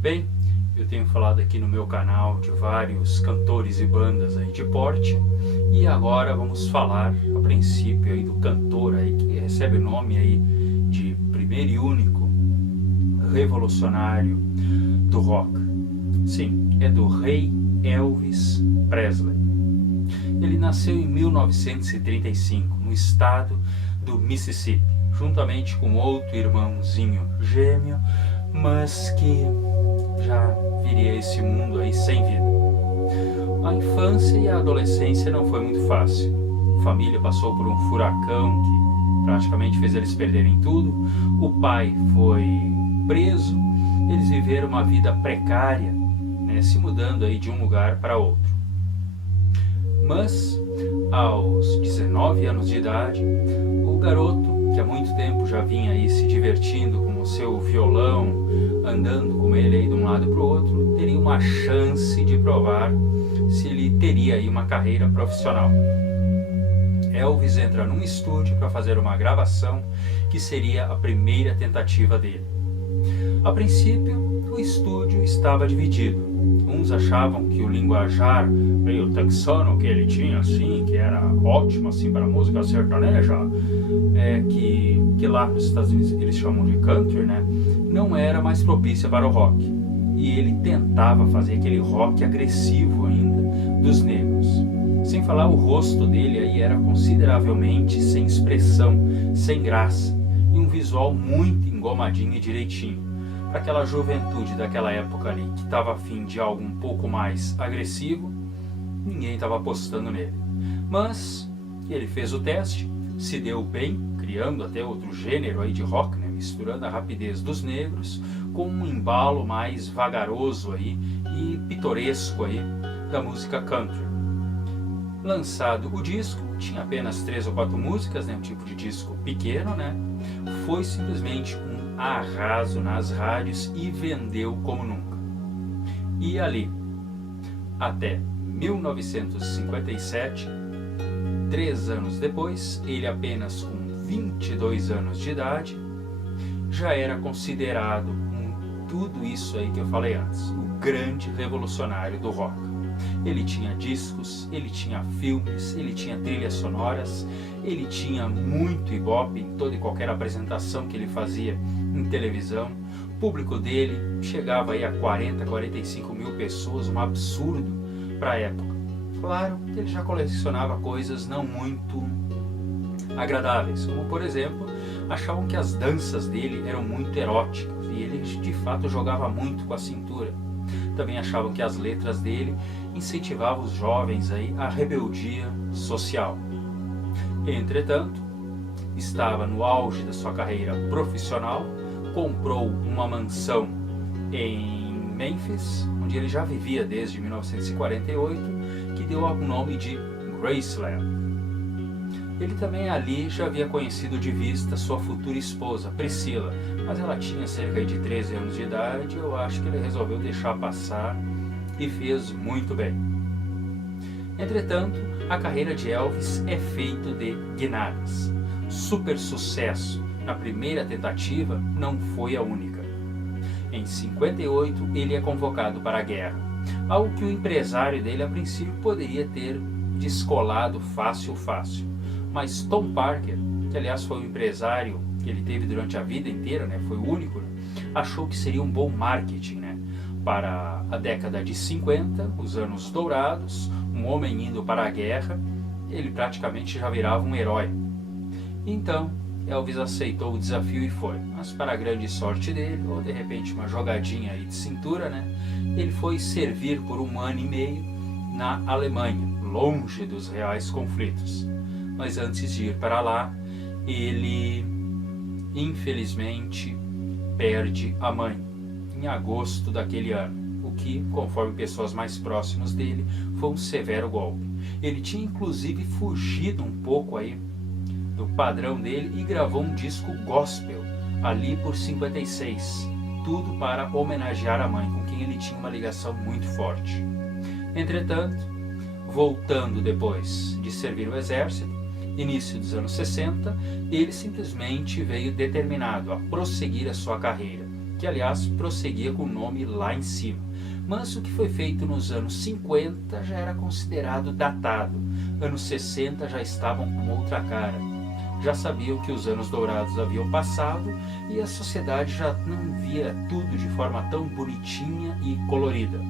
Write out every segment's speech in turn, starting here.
Bem, eu tenho falado aqui no meu canal de vários cantores e bandas aí de porte, e agora vamos falar a princípio aí do cantor aí que recebe o nome aí de primeiro e único revolucionário do rock. Sim, é do rei Elvis Presley. Ele nasceu em 1935 no estado do Mississippi, juntamente com outro irmãozinho gêmeo, mas que já viria a esse mundo aí sem vida. A infância e a adolescência não foi muito fácil. A família passou por um furacão que praticamente fez eles perderem tudo. O pai foi preso. Eles viveram uma vida precária, né, se mudando aí de um lugar para outro. Mas, aos 19 anos de idade, o garoto, que há muito tempo já vinha aí se divertindo com o seu violão, andando com ele aí de um lado para o outro, teria uma chance de provar se ele teria aí uma carreira profissional. Elvis entra num estúdio para fazer uma gravação que seria a primeira tentativa dele. A princípio, o estúdio estava dividido. Uns achavam que o linguajar meio texano que ele tinha, assim, que era ótimo assim para a música sertaneja, que lá nos Estados Unidos eles chamam de country, né, não era mais propícia para o rock. E ele tentava fazer aquele rock agressivo ainda dos negros. Sem falar, o rosto dele aí era consideravelmente sem expressão, sem graça, e um visual muito engomadinho e direitinho. Para aquela juventude daquela época ali, que estava afim de algo um pouco mais agressivo, ninguém estava apostando nele. Mas ele fez o teste, se deu bem, criando até outro gênero aí de rock, né, misturando a rapidez dos negros com um embalo mais vagaroso aí e pitoresco aí da música country. Lançado o disco, tinha apenas 3 ou 4 músicas, né, um tipo de disco pequeno, né, foi simplesmente um arraso nas rádios e vendeu como nunca. E ali, até 1957, 3 anos depois, ele apenas com 22 anos de idade, já era considerado tudo isso aí que eu falei antes, o grande revolucionário do rock. Ele tinha discos, ele tinha filmes, ele tinha trilhas sonoras, ele tinha muito ibope em toda e qualquer apresentação que ele fazia em televisão. O público dele chegava aí a 40, 45 mil pessoas, um absurdo para a época. Claro que ele já colecionava coisas não muito agradáveis, como por exemplo, achavam que as danças dele eram muito eróticas e ele de fato jogava muito com a cintura. Também achavam que as letras dele incentivavam os jovens aí à rebeldia social. Entretanto, estava no auge da sua carreira profissional, comprou uma mansão em Memphis, onde ele já vivia desde 1948, que deu o nome de Graceland. Ele também ali já havia conhecido de vista sua futura esposa, Priscila, mas ela tinha cerca de 13 anos de idade. Eu acho que ele resolveu deixar passar e fez muito bem. Entretanto, a carreira de Elvis é feita de guinadas. Super sucesso na primeira tentativa não foi a única. Em 58, ele é convocado para a guerra, algo que o empresário dele a princípio poderia ter descolado fácil. Mas Tom Parker, que aliás foi o empresário que ele teve durante a vida inteira, né, foi o único, né, achou que seria um bom marketing, né, para a década de 50, os anos dourados, um homem indo para a guerra, ele praticamente já virava um herói. Então, Elvis aceitou o desafio e foi, mas para a grande sorte dele, ou de repente uma jogadinha aí de cintura, né, ele foi servir por 1 ano e meio na Alemanha, longe dos reais conflitos. Mas antes de ir para lá, ele infelizmente perde a mãe em agosto daquele ano, o que, conforme pessoas mais próximas dele, foi um severo golpe. Ele tinha inclusive fugido um pouco aí do padrão dele e gravou um disco gospel ali por 56, tudo para homenagear a mãe, com quem ele tinha uma ligação muito forte. Entretanto, voltando depois de servir o exército, início dos anos 60, ele simplesmente veio determinado a prosseguir a sua carreira que aliás prosseguia com o nome lá em cima. Mas o que foi feito nos anos 50 já era considerado datado, anos 60 já estavam com outra cara. Já sabiam que os anos dourados haviam passado e a sociedade já não via tudo de forma tão bonitinha e colorida.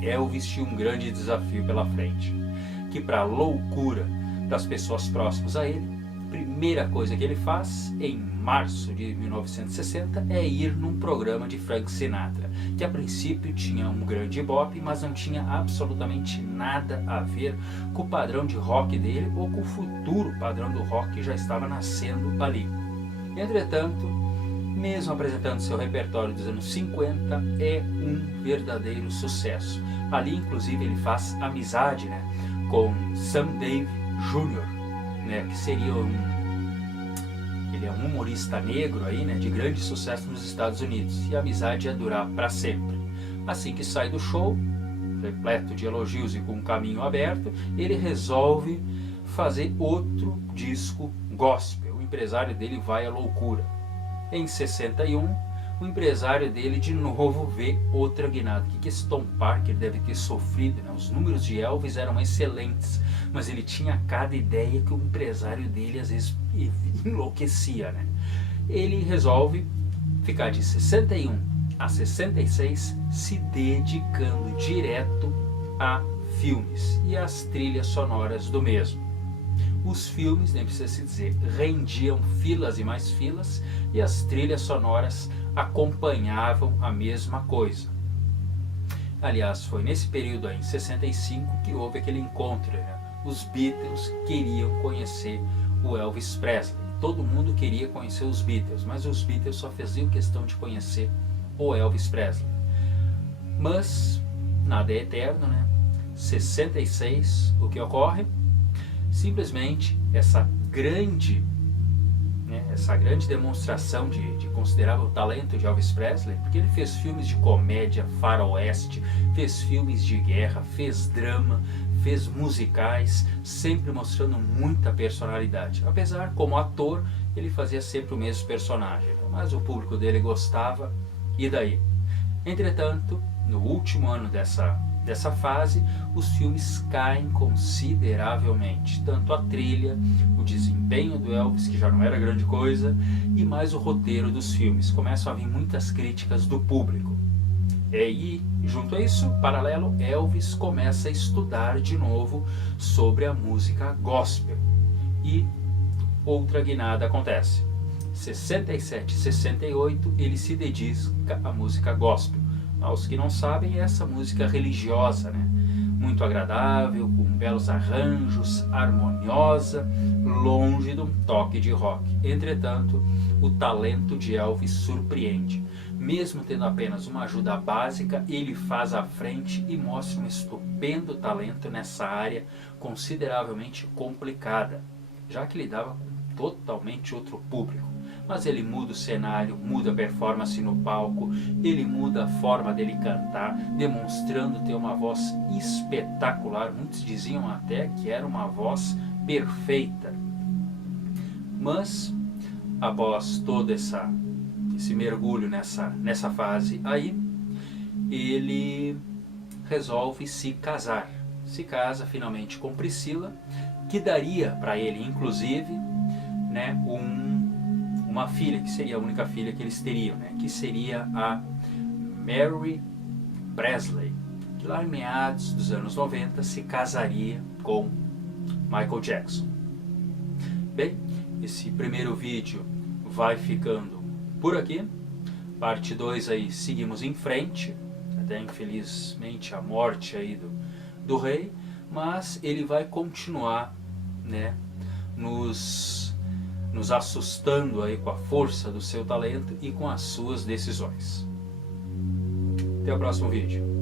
Elvis tinha um grande desafio pela frente, que para a loucura das pessoas próximas a ele, a primeira coisa que ele faz, em março de 1960, é ir num programa de Frank Sinatra, que a princípio tinha um grande ibope, mas não tinha absolutamente nada a ver com o padrão de rock dele ou com o futuro padrão do rock que já estava nascendo ali. Entretanto, mesmo apresentando seu repertório dos anos 50, é um verdadeiro sucesso. Ali, inclusive, ele faz amizade, com Sam Dave Jr., que seria ele é um humorista negro aí, de grande sucesso nos Estados Unidos, e a amizade ia durar para sempre. Assim que sai do show, repleto de elogios e com um caminho aberto, ele resolve fazer outro disco gospel. O empresário dele vai à loucura. Em 61, o empresário dele de novo vê outra guinada. O que esse Tom Parker deve ter sofrido, Os números de Elvis eram excelentes, mas ele tinha cada ideia que o empresário dele às vezes enlouquecia, Ele resolve ficar de 61 a 66 se dedicando direto a filmes e às trilhas sonoras do mesmo. Os filmes, nem precisa se dizer, rendiam filas e mais filas, e as trilhas sonoras acompanhavam a mesma coisa. Aliás, foi nesse período aí, em 65, que houve aquele encontro. Os Beatles queriam conhecer o Elvis Presley. Todo mundo queria conhecer os Beatles, mas os Beatles só faziam questão de conhecer o Elvis Presley. Mas nada é eterno, 66, o que ocorre? Simplesmente essa grande demonstração de considerável talento de Elvis Presley, porque ele fez filmes de comédia, faroeste, fez filmes de guerra, fez drama, fez musicais, sempre mostrando muita personalidade. Apesar, como ator, ele fazia sempre o mesmo personagem, mas o público dele gostava, e daí? Entretanto, no último ano dessa fase, os filmes caem consideravelmente, tanto a trilha, o desempenho do Elvis, que já não era grande coisa, e mais o roteiro dos filmes. Começam a vir muitas críticas do público. E junto a isso, paralelo, Elvis começa a estudar de novo sobre a música gospel. E outra guinada acontece. 67 e 68 ele se dedica à música gospel. Aos que não sabem, é essa música religiosa, muito agradável, com belos arranjos, harmoniosa, longe de um toque de rock. Entretanto, o talento de Elvis surpreende. Mesmo tendo apenas uma ajuda básica, ele faz à frente e mostra um estupendo talento nessa área consideravelmente complicada, já que lidava com totalmente outro público. Mas ele muda o cenário, muda a performance no palco, ele muda a forma dele cantar, demonstrando ter uma voz espetacular. Muitos diziam até que era uma voz perfeita. Mas, após todo esse mergulho nessa fase aí, ele resolve se casar. Se casa finalmente com Priscila, que daria para ele, inclusive, uma filha, que seria a única filha que eles teriam, que seria a Mary Presley, que lá em meados dos anos 90 se casaria com Michael Jackson. Bem, esse primeiro vídeo vai ficando por aqui. Parte 2 aí seguimos em frente, até infelizmente a morte aí do rei, mas ele vai continuar, nos assustando aí com a força do seu talento e com as suas decisões. Até o próximo vídeo.